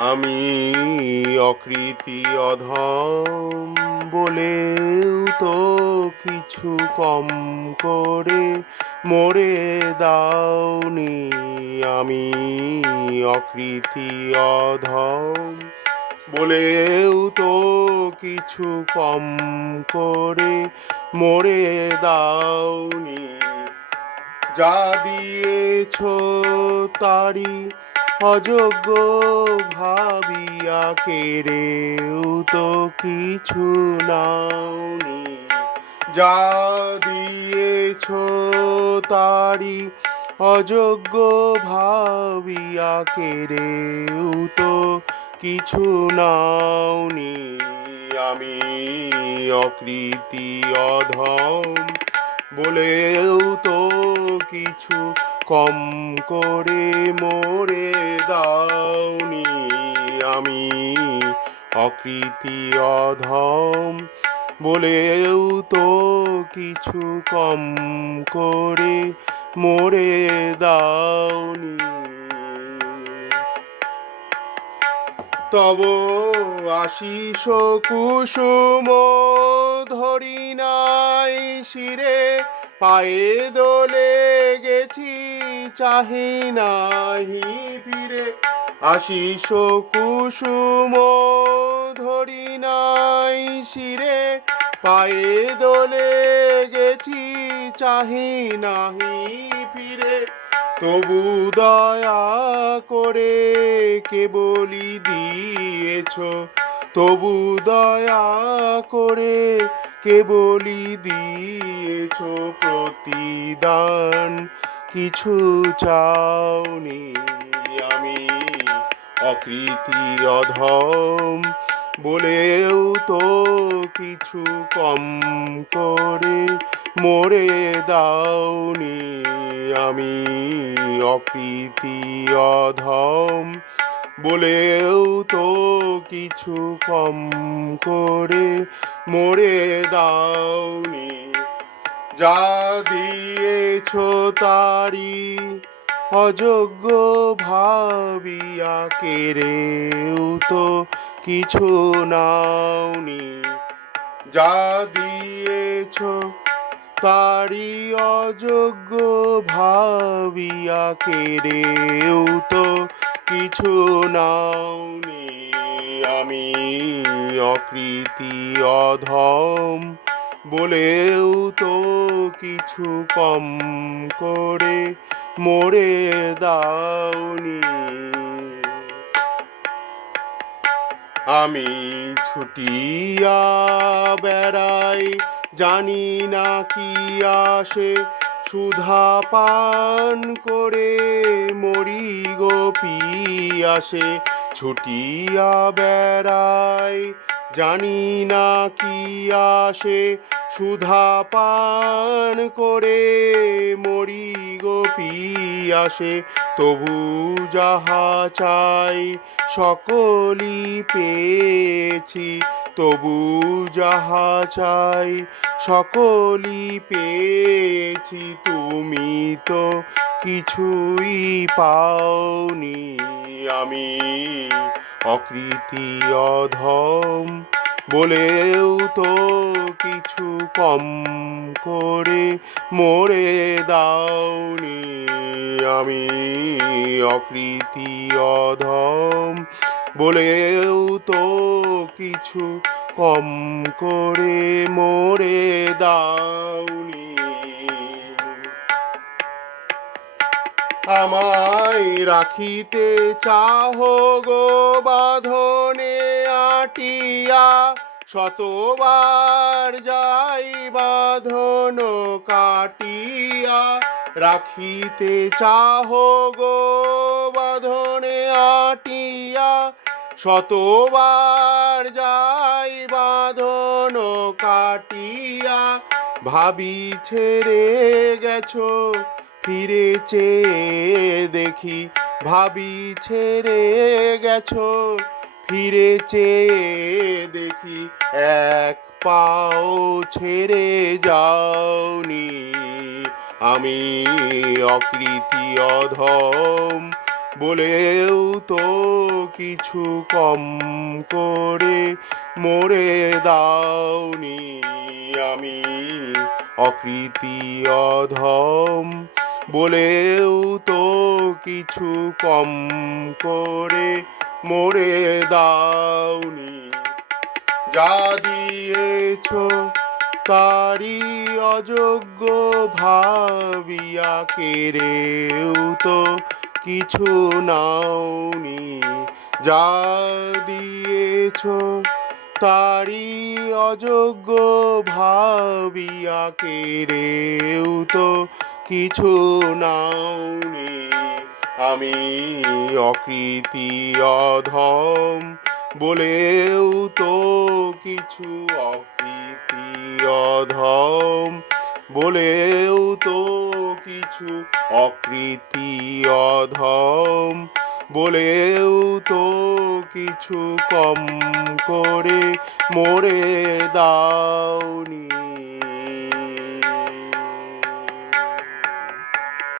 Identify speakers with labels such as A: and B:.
A: আমি অকৃতি অধম বলেও তো কিছু কম করে মরে দাওনি আমি অকৃতি অধম বলেও তো কিছু কম করে মরে দাওনি। যা দিয়েছ তারি অযোগ্য ভাবিয়া কেড়েও তো কিছু নাওনি। যা দিয়েছ তারি অযোগ্য ভাবিয়া কেড়েও তো কিছু নাওনি। আমি অকৃতি অধম বলেও তো কম করে মরে দাওনি আমি। অকৃতি অধম বলেও তো কিছু কম করে মরে দাওনি। তব আশিস কুসুম ধরি নাই শিরে পায়ে দোলে চাহি নাহি ফিরে। আশিস কুসুম ধরি নাই শিরে। পায়ে দোলে গেছি, চাহি নাহি ফিরে। তবু দয়া করে কে বলি দিয়েছ? তবু দয়া করে কে বলি দিয়েছ প্রতিদান? কিছু চাওনি আমি, অকৃতি অধম, বলেও তো কিছু কম করে মরে দাওনি আমি, অকৃতি অধম, বলেও তো কিছু কম করে মরে দাওনি যা দিয়েছ তারি, অযোগ্য ভাবিয়া কেড়েও তো কিছু নাওনি। যা দিয়েছ তারি, অযোগ্য ভাবিয়া কেড়েও তো কিছু নাওনি। আমি অকৃতি অধম বলেও তো কিছু কম করে মরে দাওনি। আমি ছুটিয়া বেড়াই, জানি না কি আসে। সুধা পান করে মরি গোপি আসে ছুটিয়া বেড়াই জানি না কি আসে, সুধা পান করে মরি গোপী আসে তবু যাহা চাই সকলই পেয়েছি, তবু যাহা চাই সকলই পেয়েছি। তুমি তো কিছুই পাওনি আমি। অকৃতি অধম বলেও তো কিছু কম করে মরে দাওনি আমি। অকৃতি অধম বলেও তো কিছু কম করে মরে দাওনি আমায় রাখিতে চাহ গো বাঁধনে আটিয়া, শতবার যাই বাঁধন কাটিয়া, রাখিতে চাহ গো বাঁধনে আটিয়া, শতবার যাই বাঁধন কাটিয়া, ভাবি ছেড়ে গেছো ফিরে চেয়ে দেখি ভাবি ছেড়ে গেছো। ফিরে চেয়ে দেখি এক পাও ছেড়ে যাওনি। আমি অকৃতি অধম, বলেও তো কিছু কম করে মোরে দাওনি। আমি অকৃতি অধম বলেও তো কিছু কম করে মোরে দাওনি। যা দিয়েছ তারি অযোগ্য ভাবিয়া কেড়েও তো কিছু নাওনি। যা দিয়েছ তারি অযোগ্য ভাবিয়া কেড়েও তো কিছু নাওনি। আমি অকৃতি অধম, বলেও তো কিছু অকৃতি অধম, বলেও তো কিছু অকৃতি অধম, বলেও তো কিছু কম করে মোরে দাওনি।